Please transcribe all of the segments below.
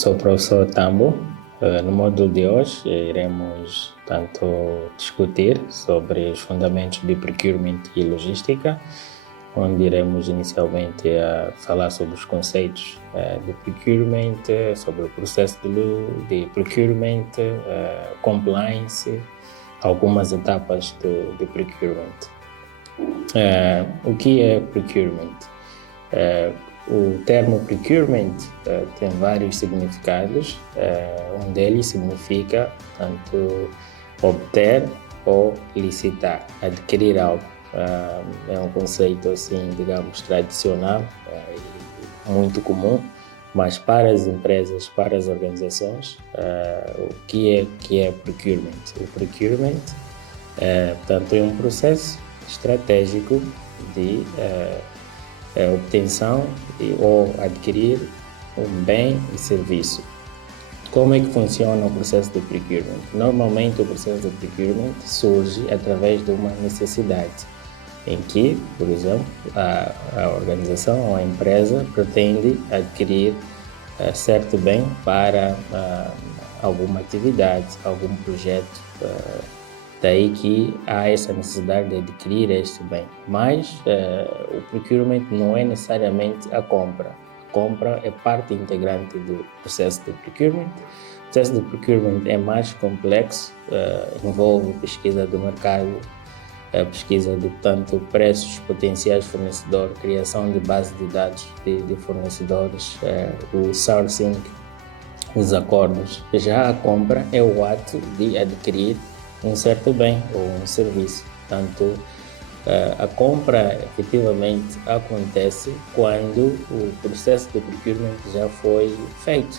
Sou o professor Tambo. No módulo de hoje iremos discutir sobre os fundamentos de procurement e logística, onde iremos inicialmente falar sobre os conceitos de procurement, sobre o processo de procurement, compliance, algumas etapas de procurement. O que é procurement? O termo procurement tem vários significados. Um deles significa tanto obter ou licitar, adquirir algo. É um conceito assim, digamos, tradicional, muito comum, mas para as empresas, para as organizações, o que é procurement? O procurement é um processo estratégico de obtenção ou adquirir um bem e serviço. Como é que funciona o processo de procurement? Normalmente o processo de procurement surge através de uma necessidade, em que, por exemplo, a organização ou a empresa pretende adquirir certo bem para alguma atividade, algum projeto. Daí que há essa necessidade de adquirir este bem. Mas o procurement não é necessariamente a compra. A compra é parte integrante do processo de procurement. O processo de procurement é mais complexo, envolve pesquisa do mercado, pesquisa de tanto preços, potenciais fornecedores, criação de base de dados de fornecedores, o sourcing, os acordos. Já a compra é o ato de adquirir um certo bem ou um serviço. Portanto, a compra efetivamente acontece quando o processo de procurement já foi feito,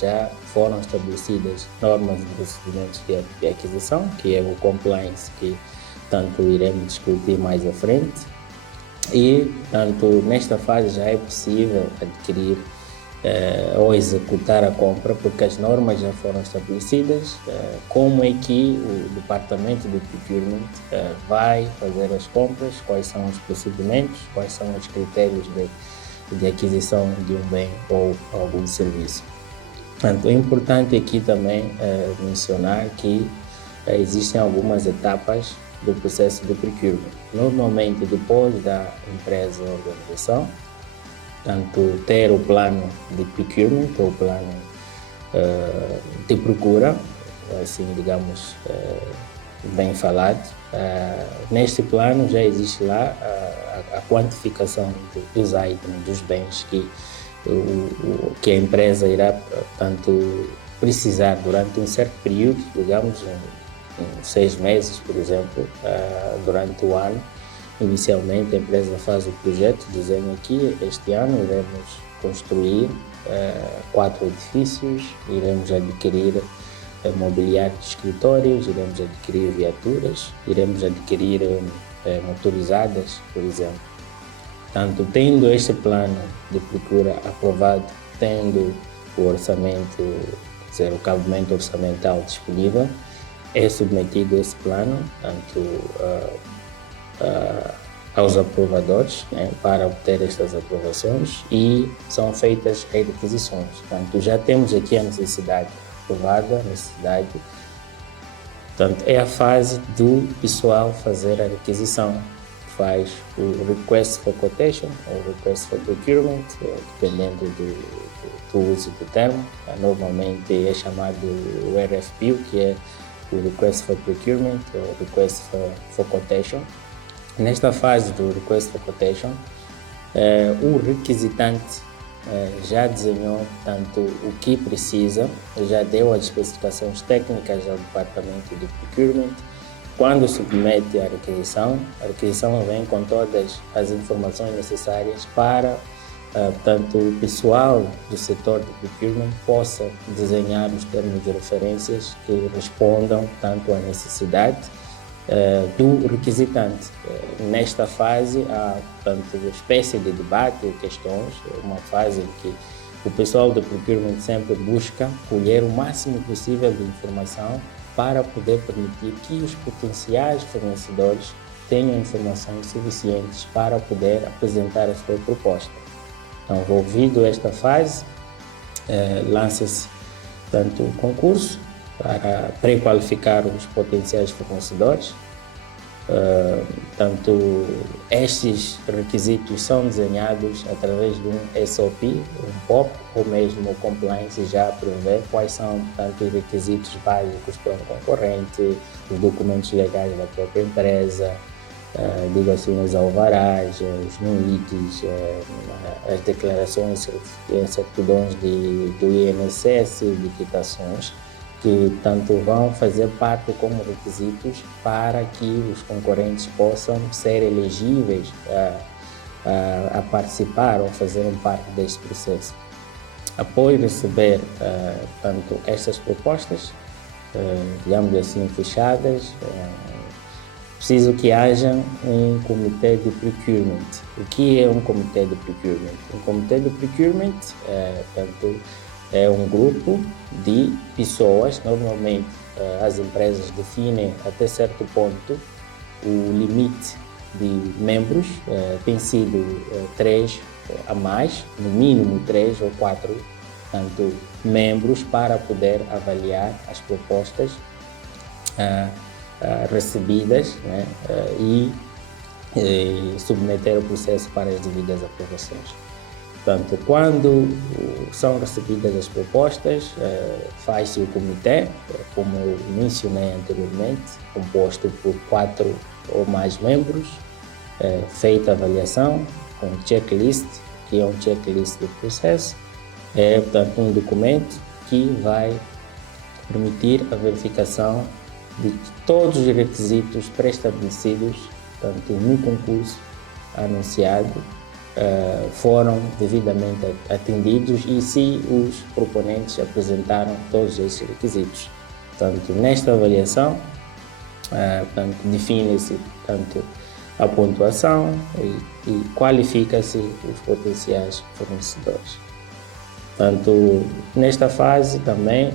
já foram estabelecidas normas e procedimentos de aquisição, que é o compliance, que tanto iremos discutir mais à frente, e tanto nesta fase já é possível adquirir ou executar a compra, porque as normas já foram estabelecidas. Como é que o departamento de procurement vai fazer as compras, quais são os procedimentos, quais são os critérios de aquisição de um bem ou algum serviço. Portanto, é importante aqui também mencionar que existem algumas etapas do processo de procurement. Normalmente, depois da empresa ou organização, tanto ter o plano de procurement ou plano de procura, assim digamos, bem falado. Neste plano já existe lá a quantificação dos itens, dos bens que a empresa irá tanto precisar durante um certo período, digamos, em 6 meses, por exemplo, durante o ano. Inicialmente a empresa faz o projeto, dizendo que este ano iremos construir 4 edifícios, iremos adquirir mobiliário de escritórios, iremos adquirir viaturas, iremos adquirir motorizadas, por exemplo. Portanto, tendo este plano de procura aprovado, tendo o orçamento, quer dizer, o cabimento orçamental disponível, é submetido esse plano, aos aprovadores, para obter estas aprovações, e são feitas requisições. Portanto, já temos aqui a necessidade aprovada, portanto, é a fase do pessoal fazer a requisição, faz o request for quotation ou request for procurement, dependendo do uso do termo. Normalmente é chamado o RFP, que é o request for procurement ou request for quotation. Nesta fase do request for quotation, o requisitante já desenhou tanto o que precisa, já deu as especificações técnicas ao departamento de procurement. Quando submete a requisição vem com todas as informações necessárias para tanto o pessoal do setor de procurement possa desenhar os termos de referências que respondam tanto à necessidade do requisitante. Nesta fase há tanto uma espécie de debate ou questões, uma fase em que o pessoal do procurement sempre busca colher o máximo possível de informação para poder permitir que os potenciais fornecedores tenham informações suficientes para poder apresentar a sua proposta. Então, envolvido esta fase, lança-se tanto o concurso para pré-qualificar os potenciais fornecedores. Tanto estes requisitos são desenhados através de um SOP, um POP, ou mesmo o compliance já prevê quais são tanto os requisitos básicos para um concorrente, os documentos legais da própria empresa, digo assim, os alvarás, os NUITs, as declarações e certidões do INSS, de quitações, que tanto vão fazer parte como requisitos para que os concorrentes possam ser elegíveis a participar ou fazerem parte deste processo. Após receber tanto estas propostas, digamos assim, fechadas, preciso que haja um comitê de procurement. O que é um comitê de procurement? Um comitê de procurement é um grupo de pessoas. Normalmente as empresas definem até certo ponto o limite de membros, tem sido 3 a mais, no mínimo 3 ou 4 tanto, membros para poder avaliar as propostas recebidas, né, e submeter o processo para as devidas aprovações. Portanto, quando são recebidas as propostas, faz-se o comitê, como eu mencionei anteriormente, composto por 4 ou mais membros, feita a avaliação com checklist, que é um checklist do processo, portanto, um documento que vai permitir a verificação de que todos os requisitos pré-estabelecidos, tanto no concurso anunciado, foram devidamente atendidos e se os proponentes apresentaram todos esses requisitos. Portanto, nesta avaliação, define-se tanto a pontuação e qualifica-se os potenciais fornecedores. Portanto, nesta fase também,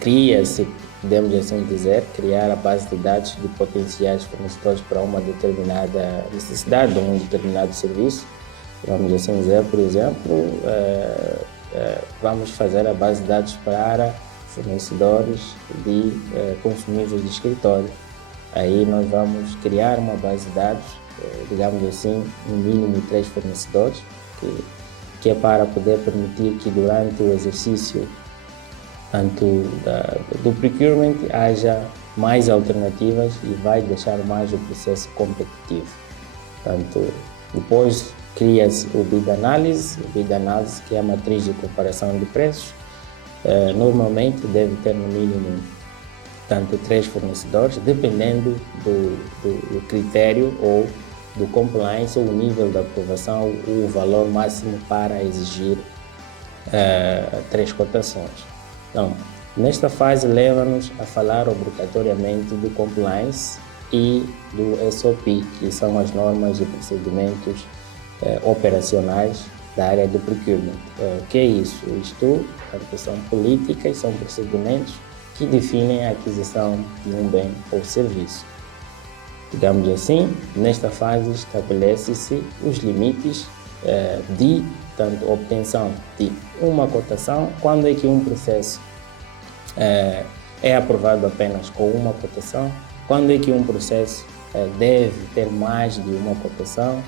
cria-se, podemos assim dizer, criar a base de dados de potenciais fornecedores para uma determinada necessidade ou um determinado serviço. Vamos assim dizer, por exemplo, vamos fazer a base de dados para fornecedores de consumíveis de escritório. Aí nós vamos criar uma base de dados, digamos assim, no mínimo 3 fornecedores, que é para poder permitir que durante o exercício tanto do procurement haja mais alternativas e vai deixar mais o processo competitivo. Portanto, depois cria-se o bid analysis, que é a matriz de comparação de preços. Normalmente deve ter no mínimo tanto 3 fornecedores, dependendo do critério ou do compliance ou o nível da aprovação, o valor máximo para exigir 3 cotações. Então, nesta fase leva-nos a falar obrigatoriamente do compliance e do SOP, que são as normas e procedimentos operacionais da área do procurement. O que é isso? Isto são políticas, são procedimentos que definem a aquisição de um bem ou serviço. Digamos assim, nesta fase estabelece-se os limites de tanto obtenção de uma cotação, quando é que um processo é aprovado apenas com uma cotação, quando é que um processo deve ter mais de uma cotação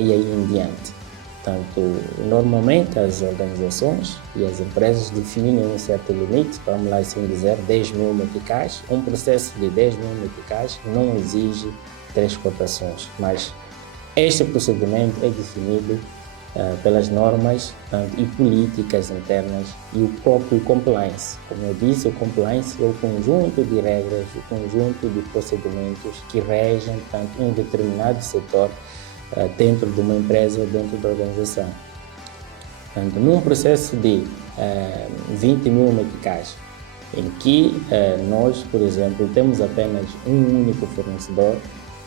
e aí em diante. Portanto, normalmente as organizações e as empresas definem um certo limite, vamos lá assim dizer, 10 mil meticais. Um processo de 10 mil meticais não exige 3 cotações, mas este procedimento é definido pelas normas e políticas internas e o próprio compliance. Como eu disse, o compliance é o conjunto de regras, o conjunto de procedimentos que regem um determinado setor dentro de uma empresa ou dentro da organização. Portanto, num processo de 20 mil meticais, em que nós, por exemplo, temos apenas um único fornecedor,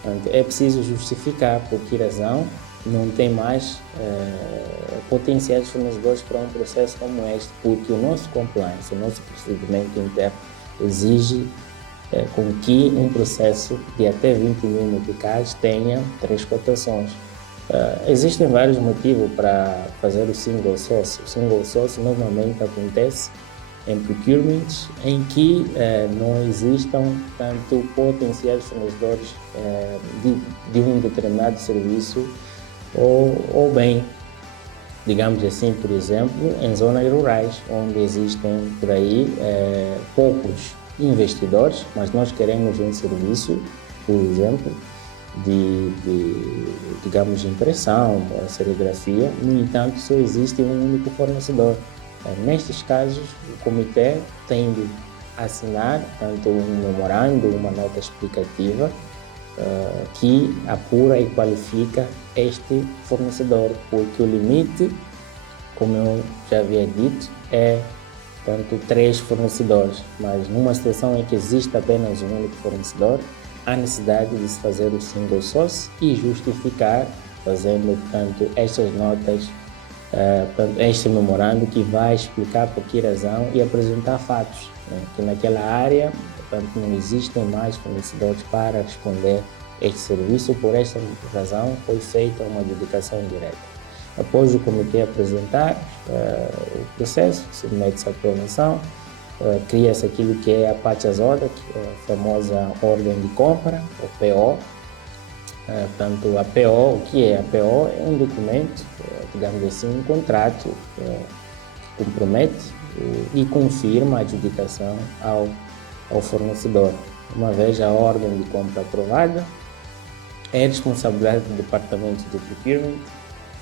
portanto, é preciso justificar por que razão não tem mais potenciais fornecedores para um processo como este, porque o nosso compliance, o nosso procedimento interno exige com que um processo de até 20 mil meticais tenha 3 cotações. Existem vários motivos para fazer o single source. O single source normalmente acontece em procurements em que não existam tanto potenciais fornecedores de um determinado serviço ou bem, digamos assim, por exemplo, em zonas rurais, onde existem por aí poucos investidores, mas nós queremos um serviço, por exemplo, digamos, impressão, serigrafia. No entanto, só existe um único fornecedor. Nestes casos, o comitê tem de assinar tanto um memorando, uma nota explicativa que apura e qualifica este fornecedor, porque o limite, como eu já havia dito, é tanto 3 fornecedores, mas numa situação em que existe apenas um único fornecedor, há necessidade de se fazer o single source e justificar, fazendo, portanto, estas notas, este memorando que vai explicar por que razão e apresentar fatos, né, que naquela área, portanto, não existem mais fornecedores para responder este serviço, por esta razão foi feita uma adjudicação direta. Após o comitê apresentar o processo, submete-se à aprovação, cria-se aquilo que é a purchase order, que é a famosa ordem de compra, ou PO. Portanto, a PO, o que é a PO? É um documento, digamos assim, um contrato que compromete e confirma a adjudicação ao fornecedor. Uma vez a ordem de compra aprovada, é responsabilidade do departamento de procurement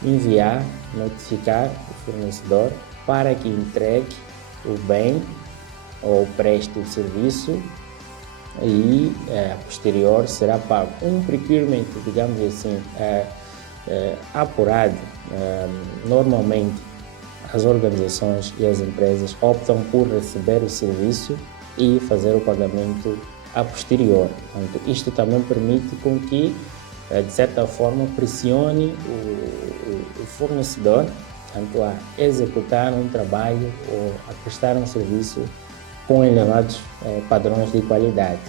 enviar, notificar o fornecedor para que entregue o bem ou preste o serviço e a posterior será pago. Um procurement, digamos assim, apurado. Normalmente as organizações e as empresas optam por receber o serviço e fazer o pagamento a posterior. Então, isto também permite com que, de certa forma, pressione o fornecedor tanto a executar um trabalho ou a prestar um serviço com elevados padrões de qualidade.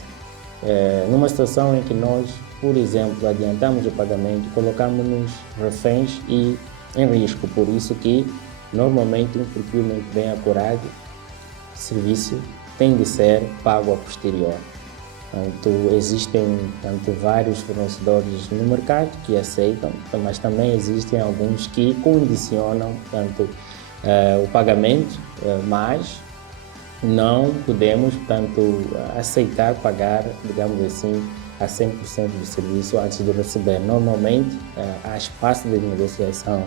Numa situação em que nós, por exemplo, adiantamos o pagamento, colocamos-nos reféns e em risco, por isso que normalmente um procurement bem apurado, serviço tem de ser pago a posterior. Então, existem vários fornecedores no mercado que aceitam, mas também existem alguns que condicionam o pagamento, mas não podemos, aceitar pagar, digamos assim, a 100% do serviço antes de receber. Normalmente, há espaço de negociação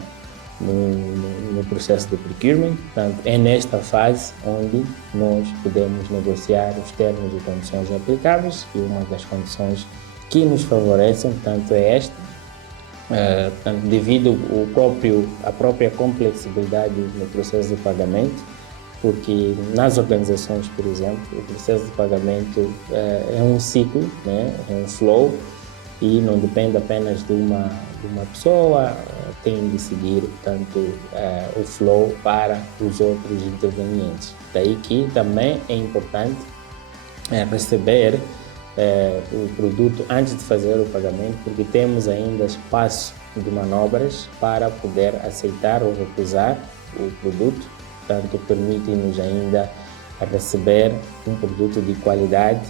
no processo de procurement, portanto, é nesta fase onde nós podemos negociar os termos e condições aplicáveis, e uma das condições que nos favorecem, portanto, é esta, devido à própria complexibilidade no processo de pagamento, porque nas organizações, por exemplo, o processo de pagamento é um ciclo, né? É um flow, e não depende apenas de uma pessoa, tem de seguir, portanto, o flow para os outros intervenientes. Daí que também é importante receber o produto antes de fazer o pagamento, porque temos ainda espaço de manobras para poder aceitar ou recusar o produto, portanto, permite-nos ainda receber um produto de qualidade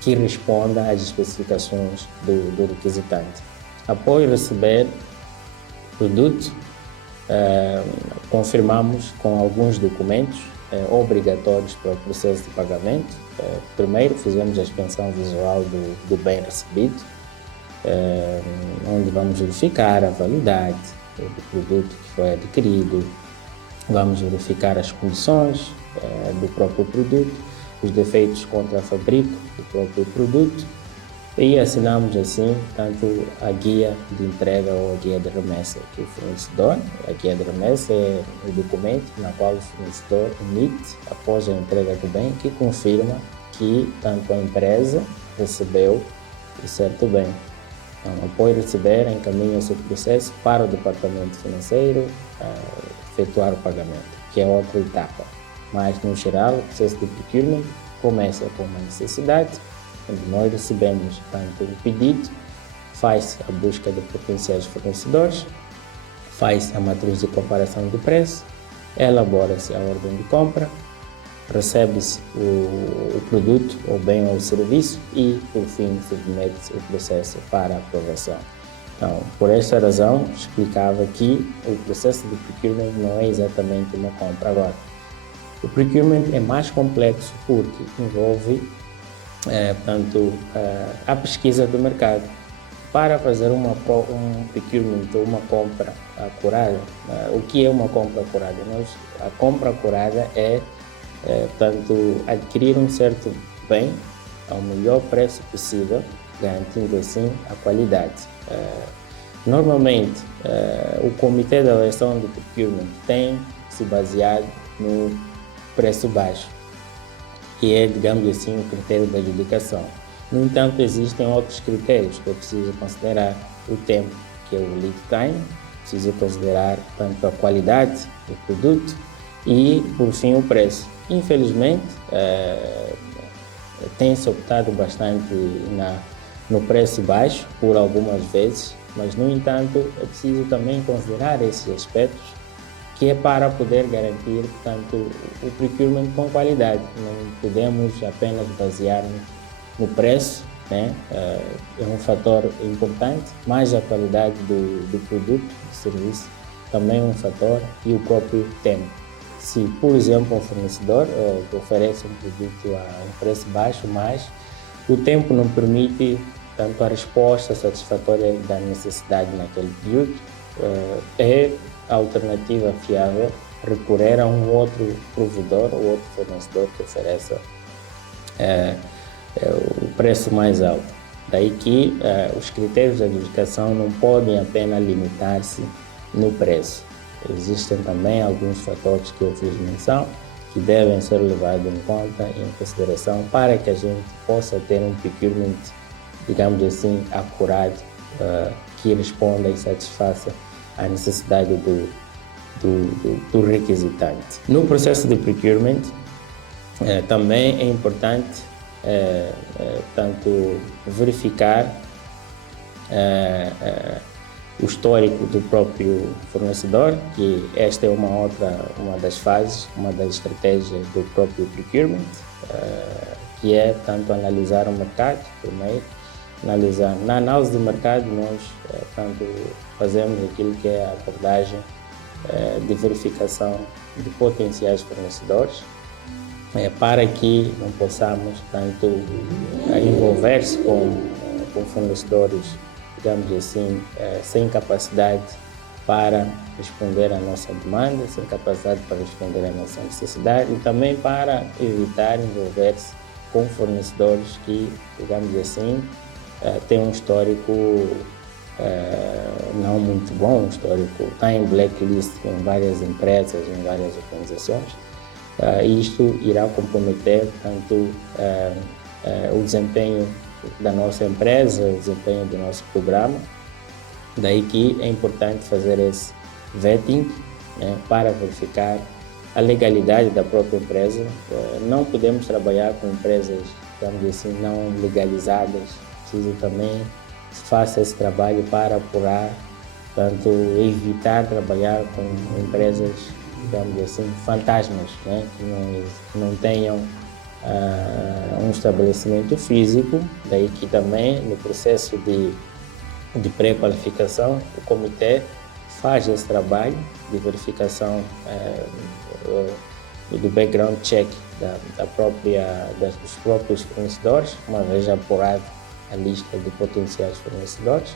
que responda às especificações do requisitante. Após receber o produto, confirmamos com alguns documentos obrigatórios para o processo de pagamento. Primeiro, fizemos a inspeção visual do bem recebido, onde vamos verificar a validade do produto que foi adquirido, vamos verificar as condições do próprio produto, os defeitos contra fabrico do próprio produto, e assinamos assim tanto a guia de entrega ou a guia de remessa que o fornecedor. A guia de remessa é o documento na qual o fornecedor emite após a entrega do bem, que confirma que tanto a empresa recebeu o certo bem. Então, após receber, encaminha-se o processo para o departamento financeiro efetuar o pagamento, que é outra etapa. Mas, no geral, o processo de procurement começa com uma necessidade, onde nós recebemos tanto o pedido, faz a busca de potenciais fornecedores, faz a matriz de comparação de preço, elabora-se a ordem de compra, recebe-se o produto, ou bem ou o serviço e, por fim, submete-se o processo para aprovação. Então, por esta razão, explicava que o processo de procurement não é exatamente uma compra. Agora, o procurement é mais complexo porque envolve, a pesquisa do mercado. Para fazer um procurement ou uma compra acurada, o que é uma compra acurada? A compra acurada é, adquirir um certo bem ao melhor preço possível, garantindo assim a qualidade. Normalmente, o Comitê de Avaliação de Procurement tem se baseado no preço baixo, que é, digamos assim, o critério da adjudicação. No entanto, existem outros critérios que eu preciso considerar: o tempo, que é o lead time, preciso considerar tanto a qualidade do produto e, por fim, o preço. Infelizmente, tem-se optado bastante no preço baixo por algumas vezes, mas, no entanto, é preciso também considerar esses aspectos, que é para poder garantir, portanto, o procurement com qualidade. Não podemos apenas basear-nos no preço, né? É um fator importante, mas a qualidade do produto, do serviço, também é um fator, e o próprio tempo. Se, por exemplo, um fornecedor oferece um produto a um preço baixo, mas o tempo não permite tanto a resposta satisfatória da necessidade naquele período, é a alternativa fiável recorrer a um outro provedor ou outro fornecedor que ofereça o preço mais alto. Daí que os critérios de adjudicação não podem apenas limitar-se no preço. Existem também alguns fatores que eu fiz menção que devem ser levados em conta e em consideração para que a gente possa ter um procurement, digamos assim, acurado, que responda e satisfaça a necessidade do requisitante. No processo de procurement, também é importante tanto verificar o histórico do próprio fornecedor, que esta é uma das fases, uma das estratégias do próprio procurement, que é tanto analisar o mercado primeiro. Na análise do mercado, nós fazemos aquilo que é a abordagem de verificação de potenciais fornecedores, para que não possamos tanto envolver-se com fornecedores, digamos assim, sem capacidade para responder à nossa demanda, sem capacidade para responder à nossa necessidade, e também para evitar envolver-se com fornecedores que, digamos assim, têm um histórico não muito bom, um histórico, está em blacklist em várias empresas, em várias organizações. Isto irá comprometer tanto o desempenho da nossa empresa, o desempenho do nosso programa. Daí que é importante fazer esse vetting, né, para verificar a legalidade da própria empresa. Não podemos trabalhar com empresas, digamos assim, não legalizadas. Preciso também que faça esse trabalho para apurar, tanto evitar trabalhar com empresas, digamos assim, fantasmas, né, que não tenham um estabelecimento físico. Daí que também no processo de pré-qualificação o comitê faz esse trabalho de verificação do background check dos próprios fornecedores. Uma vez apurado a lista de potenciais fornecedores,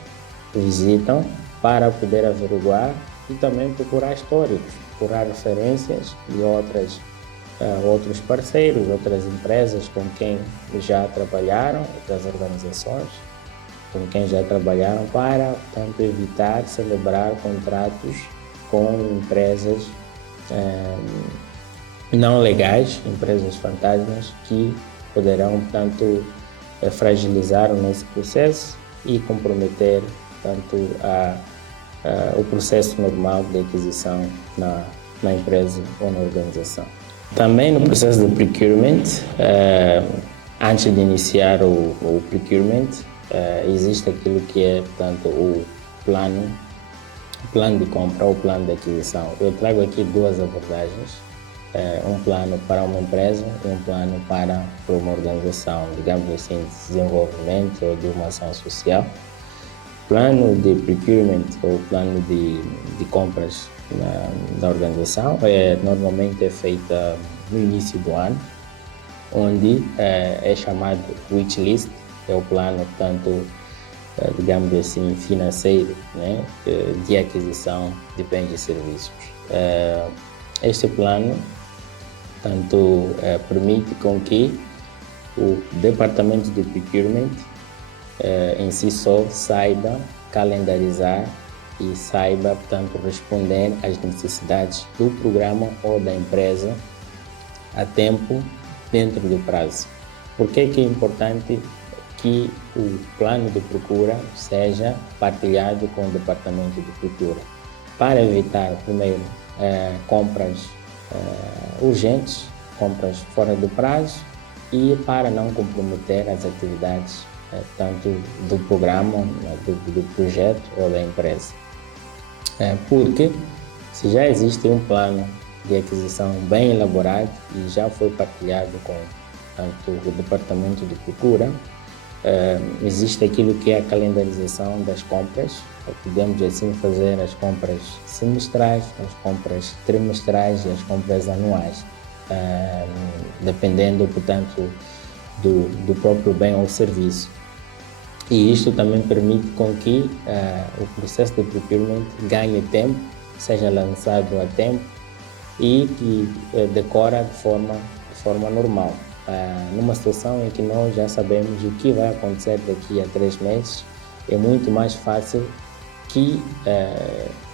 visitam para poder averiguar e também procurar históricos, procurar referências de outros parceiros, outras empresas com quem já trabalharam, outras organizações com quem já trabalharam, para, portanto, evitar celebrar contratos com empresas não legais, empresas fantasmas, que poderão, portanto, fragilizar o nosso processo e comprometer, tanto o processo normal de aquisição na empresa ou na organização. Também no processo de procurement, antes de iniciar o procurement, existe aquilo que é, portanto, o plano de compra ou plano de aquisição. Eu trago aqui duas abordagens, um plano para uma empresa e um plano para uma organização, digamos assim, de desenvolvimento ou de uma ação social. Plano de procurement ou plano de compras da organização normalmente é feita no início do ano, onde é chamado wishlist, é o plano, portanto, digamos assim, financeiro, né, de aquisição de bens e serviços. Este plano, tanto permite com que o departamento de procurement em si só saiba calendarizar e saiba, portanto, responder às necessidades do programa ou da empresa a tempo, dentro do prazo. Por que é importante que o plano de procura seja partilhado com o departamento de procura? Para evitar, primeiro, compras urgentes, compras fora do prazo, e para não comprometer as atividades tanto do programa, do projeto ou da empresa. Porque se já existe um plano de aquisição bem elaborado e já foi partilhado com tanto o departamento de procura, existe aquilo que é a calendarização das compras. Podemos assim fazer as compras semestrais, as compras trimestrais e as compras anuais, dependendo, portanto, do próprio bem ou serviço. E isto também permite com que o processo de procurement ganhe tempo, seja lançado a tempo e que decora de forma normal. Numa situação em que nós já sabemos o que vai acontecer daqui a 3 meses, é muito mais fácil que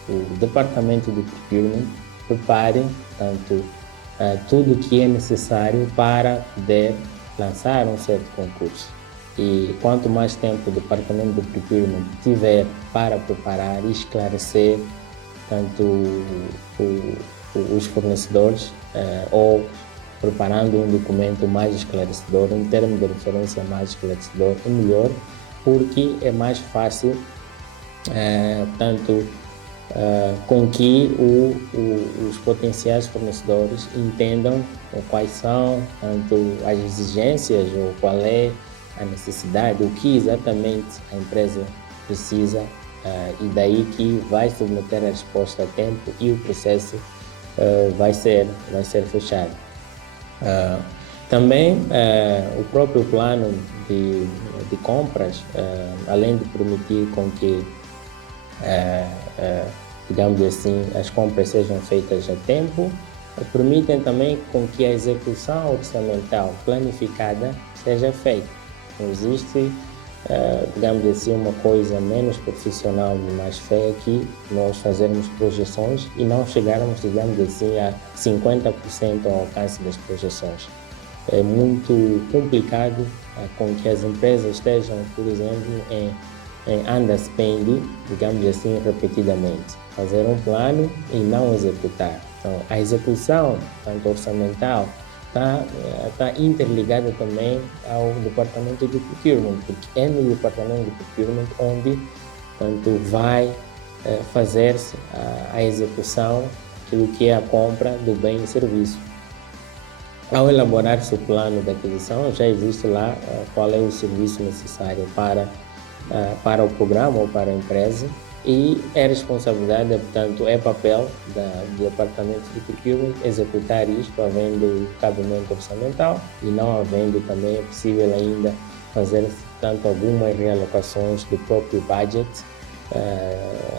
o departamento de procurement prepare, tanto tudo o que é necessário para poder lançar um certo concurso. E quanto mais tempo o departamento de procurement tiver para preparar e esclarecer tanto os fornecedores ou preparando um documento mais esclarecedor, um termo de referência mais esclarecedor, é melhor, porque é mais fácil, com que os potenciais fornecedores entendam quais são tanto as exigências ou qual é a necessidade, o que exatamente a empresa precisa, e daí que vai submeter a resposta a tempo e o processo vai ser fechado. Também o próprio plano de compras, além de permitir com que digamos assim, as compras sejam feitas a tempo, permitem também com que a execução orçamental planificada seja feita. Não existe, digamos assim, uma coisa menos profissional e mais feia que nós fazermos projeções e não chegarmos, digamos assim, a 50% ao alcance das projeções. É muito complicado com que as empresas estejam, por exemplo, em underspending, digamos assim, repetidamente. Fazer um plano e não executar. Então, a execução, tanto orçamental, está interligada também ao departamento de procurement, porque é no departamento de procurement onde, tanto, vai fazer-se a execução daquilo que é a compra do bem e serviço. Ao elaborar-se o plano de aquisição, já existe lá qual é o serviço necessário para o programa ou para a empresa, e é responsabilidade, portanto, é papel do departamento de procurement executar isto, havendo cabimento orçamental e não havendo também, é possível ainda fazer, portanto, algumas realocações do próprio budget.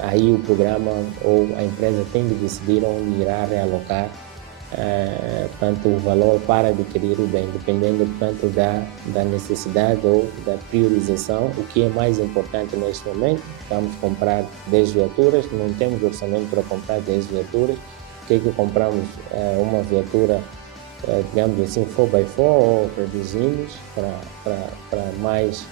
Aí o programa ou a empresa tem de decidir onde irá realocar portanto, o valor para adquirir o bem, dependendo, portanto, da necessidade ou da priorização. O que é mais importante neste momento? Vamos comprar 10 viaturas, não temos orçamento para comprar 10 viaturas. O que é que compramos? Uma viatura, digamos assim, 4x4, ou reduzimos para mais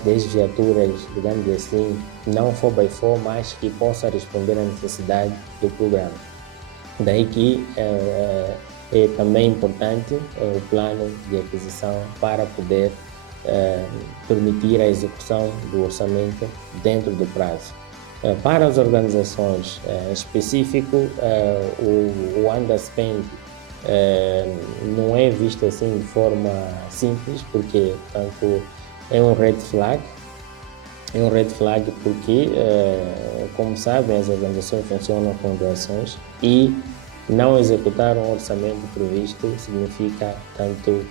10 viaturas, digamos assim, não 4x4, mas que possa responder à necessidade do programa. Daí que é também importante o plano de aquisição para poder permitir a execução do orçamento dentro do prazo. Para as organizações em específico, o underspend não é visto assim de forma simples, porque tanto é um red flag. É um red flag porque, como sabem, as organizações funcionam com doações e não executar um orçamento previsto significa tanto,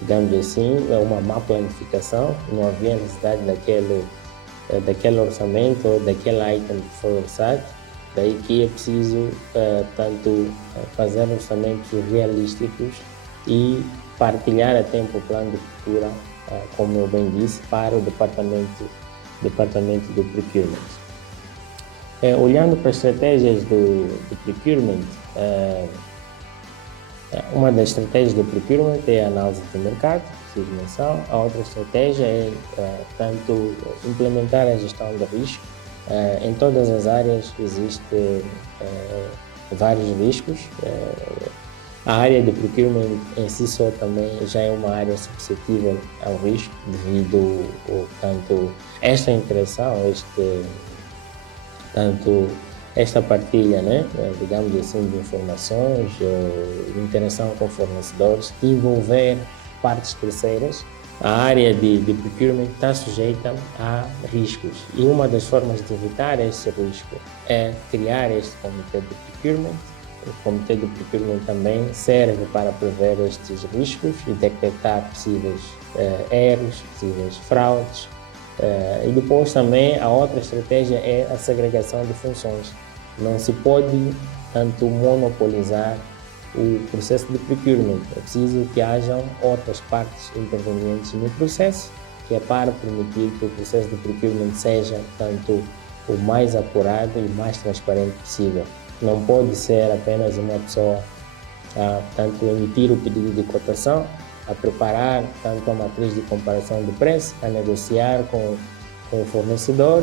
digamos assim, uma má planificação, não havia necessidade daquele orçamento ou daquele item que foi orçado, daí que é preciso tanto fazer orçamentos realísticos e partilhar a tempo o plano de cultura, como eu bem disse, para o departamento do procurement. Olhando para as estratégias do procurement, uma das estratégias do procurement é a análise de mercado, fiz menção. A outra estratégia é tanto implementar a gestão de risco. Em todas as áreas existem vários riscos. A área de procurement em si só também já é uma área suscetível ao risco devido tanto esta interação, esta partilha, né, digamos assim, de informações, interação com fornecedores, envolver partes terceiras. A área de procurement está sujeita a riscos e uma das formas de evitar esse risco é criar este comitê de procurement. O comitê de procurement também serve para prever estes riscos e detectar possíveis erros, possíveis fraudes. E depois também a outra estratégia é a segregação de funções. Não se pode tanto monopolizar o processo de procurement. É preciso que hajam outras partes intervenientes no processo, que é para permitir que o processo de procurement seja tanto o mais apurado e mais transparente possível. Não pode ser apenas uma pessoa a tanto emitir o pedido de cotação, a preparar tanto a matriz de comparação de preço, a negociar com o fornecedor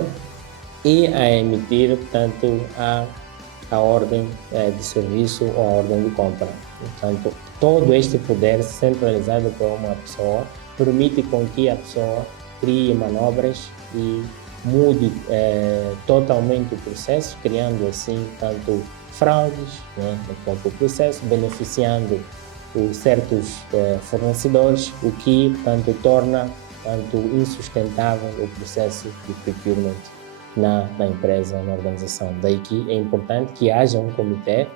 e a emitir tanto a ordem de serviço ou a ordem de compra. Portanto, todo este poder centralizado por uma pessoa permite com que a pessoa crie manobras e mude totalmente o processo, criando assim tanto fraudes, né, no próprio processo, beneficiando certos fornecedores, o que tanto torna insustentável o processo de procurement na empresa, na organização. Daí que é importante que haja um comitê,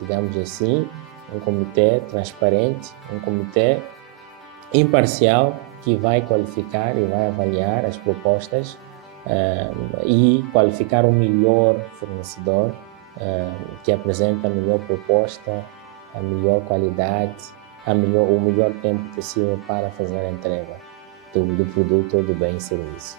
digamos assim, um comitê transparente, um comitê imparcial que vai qualificar e vai avaliar as propostas e qualificar o melhor fornecedor que apresenta a melhor proposta, a melhor qualidade, o melhor tempo possível para fazer a entrega do produto ou do bem e serviço.